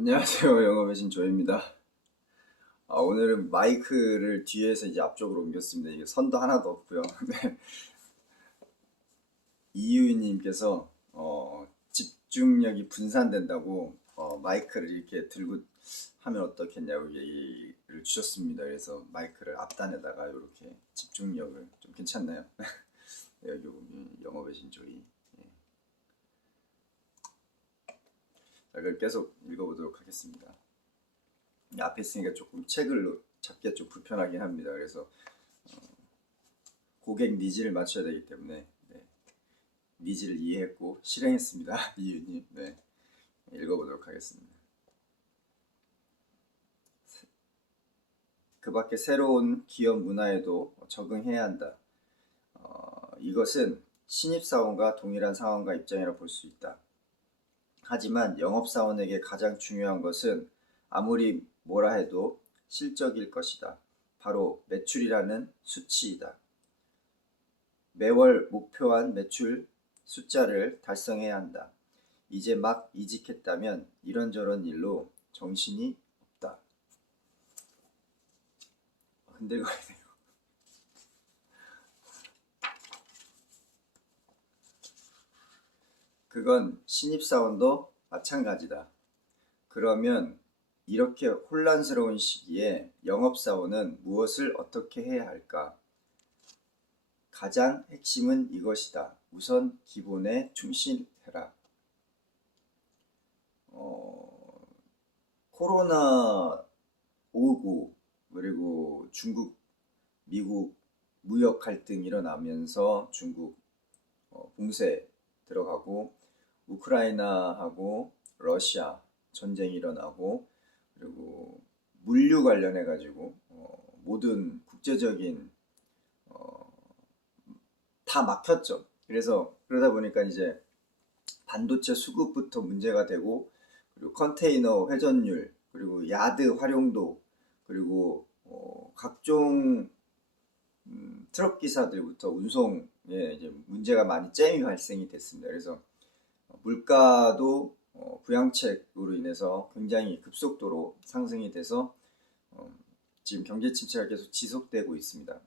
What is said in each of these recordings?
안녕하세요. 영업의 신조입니다. 오늘은 마이크를 뒤에서 이제 앞쪽으로 옮겼습니다. 이게 선도 하나도 없고요. 네. 이유희님께서 집중력이 분산된다고 마이크를 이렇게 들고 하면 어떻겠냐고 얘기를 주셨습니다. 그래서 마이크를 앞단에다가 이렇게 집중력을 좀 괜찮나요? 여기 보면 영업의 신조이. 예. 자, 그걸 계속 읽어보도록 하겠습니다. 앞에 있으니까 조금 책을 잡기가 좀 불편하긴 합니다. 그래서 고객 니즈를 맞춰야 되기 때문에 니즈를 이해했고 실행했습니다. 이유님. 네. 읽어보도록 하겠습니다. 그 밖에 새로운 기업 문화에도 적응해야 한다. 이것은 신입사원과 동일한 상황과 입장이라 볼 수 있다. 하지만 영업사원에게 가장 중요한 것은 아무리 뭐라 해도 실적일 것이다. 바로 매출이라는 수치이다. 매월 목표한 매출 숫자를 달성해야 한다. 이제 막 이직했다면 이런저런 일로 정신이 없다. 흔들거리네요. 그건 신입사원도 마찬가지다. 그러면 이렇게 혼란스러운 시기에 영업사원은 무엇을 어떻게 해야 할까? 가장 핵심은 이것이다. 우선 기본에 충실해라. 코로나 오고 그리고 중국, 미국 무역 갈등 일어나면서 중국 봉쇄 들어가고 우크라이나하고 러시아 전쟁이 일어나고 그리고 물류 관련해 가지고 모든 국제적인 다 막혔죠. 그래서 그러다 보니까 이제 반도체 수급부터 문제가 되고 그리고 컨테이너 회전율 그리고 야드 활용도 그리고 각종 트럭 기사들부터 운송에 이제 문제가 많이 잼이 발생이 됐습니다. 그래서 물가도 부양책으로 인해서 굉장히 급속도로 상승이 돼서 지금 경제 침체가 계속 지속되고 있습니다.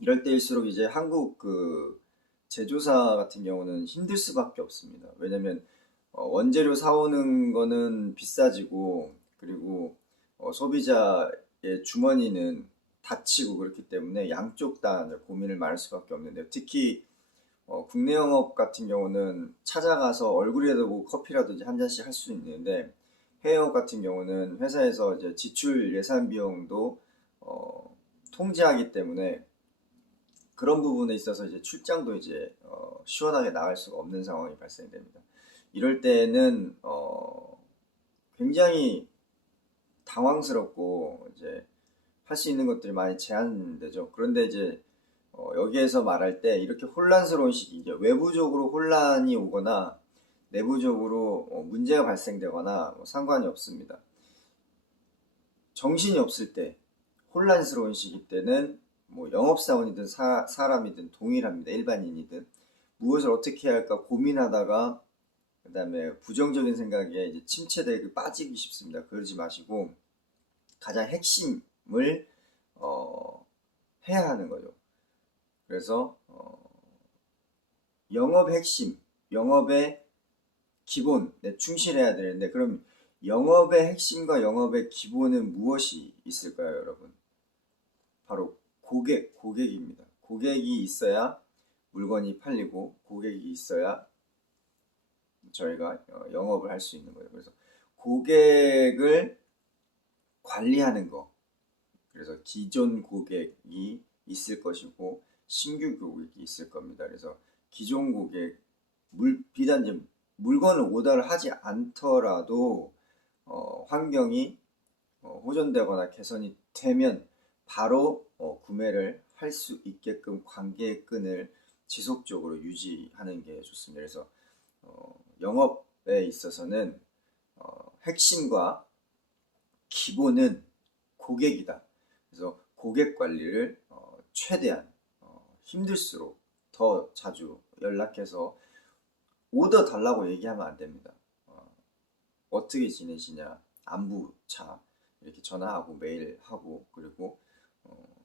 이럴 때일수록 이제 한국 그 제조사 같은 경우는 힘들 수밖에 없습니다. 왜냐면 원재료 사오는 거는 비싸지고 그리고 소비자의 주머니는 닫히고 그렇기 때문에 양쪽 다 고민을 많을 수밖에 없는데 특히 국내 영업 같은 경우는 찾아가서 얼굴이라도 보고 커피라도 이제 한 잔씩 할 수 있는데 해외 영업 같은 경우는 회사에서 이제 지출 예산 비용도 통제하기 때문에 그런 부분에 있어서 이제 출장도 이제 시원하게 나갈 수가 없는 상황이 발생됩니다. 이럴 때는 굉장히 당황스럽고 이제 할 수 있는 것들이 많이 제한되죠. 그런데 이제 여기에서 말할 때 이렇게 혼란스러운 시기, 이제 외부적으로 혼란이 오거나 내부적으로 문제가 발생되거나 상관이 없습니다. 정신이 없을 때, 혼란스러운 시기 때는 뭐 영업사원이든 사람이든 동일합니다. 일반인이든 무엇을 어떻게 해야 할까 고민하다가 그 다음에 부정적인 생각에 이제 침체되고 빠지기 쉽습니다. 그러지 마시고 가장 핵심을 해야 하는 거죠. 그래서 영업 핵심, 영업의 기본, 충실해야 되는데 그럼 영업의 핵심과 영업의 기본은 무엇이 있을까요, 여러분? 바로 고객입니다. 고객이 있어야 물건이 팔리고 고객이 있어야 저희가 영업을 할 수 있는 거예요. 그래서 고객을 관리하는 거. 그래서 기존 고객이 있을 것이고 신규 고객이 있을 겁니다. 그래서 기존 고객 비단 이제 물건을 오더를 하지 않더라도 환경이 호전되거나 개선이 되면 바로 구매를 할 수 있게끔 관계의 끈을 지속적으로 유지하는 게 좋습니다. 그래서 영업에 있어서는 핵심과 기본은 고객이다. 그래서 고객 관리를 최대한 힘들수록 더 자주 연락해서 오더 달라고 얘기하면 안 됩니다. 어떻게 지내시냐, 안부차 이렇게 전화하고 메일하고 그리고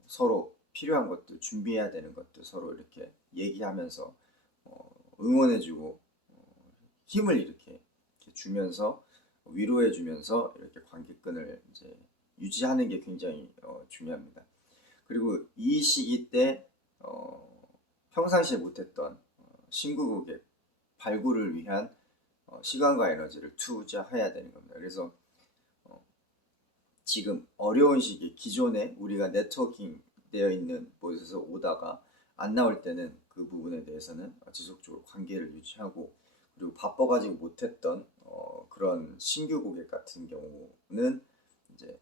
서로 필요한 것들 준비해야 되는 것들 서로 이렇게 얘기하면서 응원해주고 힘을 이렇게 주면서 위로해주면서 이렇게 관계끈을 이제 유지하는 게 굉장히 중요합니다. 그리고 이 시기 때 평상시에 못했던 신규 고객 발굴을 위한 시간과 에너지를 투자해야 되는 겁니다. 그래서 지금 어려운 시기 기존에 우리가 네트워킹 되어 있는 곳에서 오다가 안 나올 때는 그 부분에 대해서는 지속적으로 관계를 유지하고 그리고 바빠가지고 못했던 그런 신규 고객 같은 경우는 이제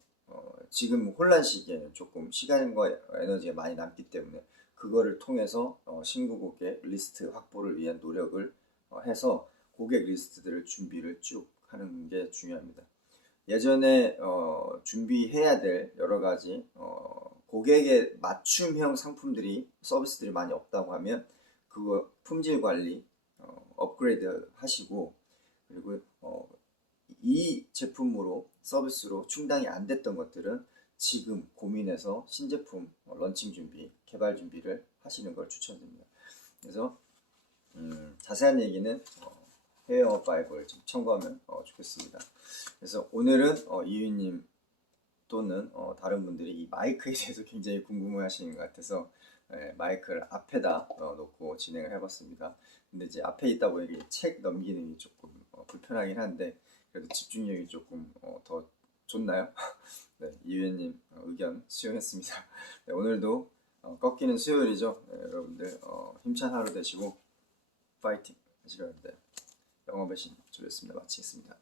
지금 혼란 시기에는 조금 시간과 에너지가 많이 남기 때문에 그거를 통해서 신규 고객 리스트 확보를 위한 노력을 해서 고객 리스트들을 준비를 쭉 하는 게 중요합니다. 예전에 준비해야 될 여러 가지 고객의 맞춤형 상품들이 서비스들이 많이 없다고 하면 그거 품질 관리 업그레이드 하시고 그리고 이 제품으로 서비스로 충당이 안 됐던 것들은 지금 고민해서 신제품 런칭 준비, 개발 준비를 하시는 걸 추천드립니다. 그래서 자세한 얘기는 해외 영어 바이블 좀 참고하면 좋겠습니다. 그래서 오늘은 이유님 또는 다른 분들이 이 마이크에 대해서 굉장히 궁금해 하시는 것 같아서 마이크를 앞에다 놓고 진행을 해봤습니다. 근데 이제 앞에 있다 보니까 책 넘기는 게 조금 불편하긴 한데 그래도 집중력이 조금 더 좋나요? 네, 이유님 의견 수용했습니다. 네, 오늘도 꺾이는 수요일이죠. 네, 여러분들 힘찬 하루 되시고 파이팅 하시려는데 영어 배신 조였습니다. 마치겠습니다.